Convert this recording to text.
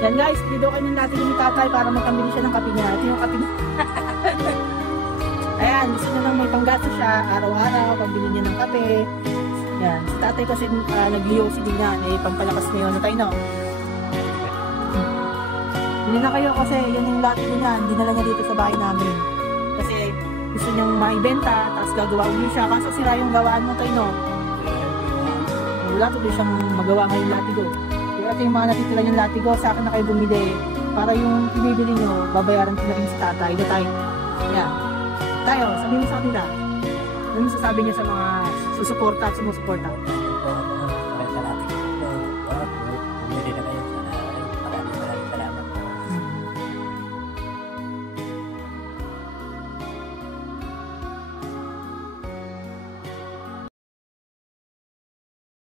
Yan guys, dito kami natin yung tatay para magpambili siya ng kape niya. Ito yung kape niya. Ayan, gusto niya nang may panggastos siya araw-araw, pambili niya ng kape. Yan, si tatay kasi nag-UOCD nga, eh, pampalakas na yun. Tayo no? Hindi na kayo kasi yun yung latigo niya, hindi na lang niya dito sa bahay namin. Kasi gusto niyang maibenta, tapos gagawa ulit siya. Kaso sira yung gawaan mo tayo no? Wala tuloy siyang magawa ngayong latigo. Kaya ito yung mga natitila yung latigo, sa akin na kayo bumili. Para yung ibibili nyo, babayaran ko na rin sa tatay. Ito tayo. Yan. Tayo, sabihin mo sa kanila. Ano masasabi niya sa mga susuporta at sumusuporta?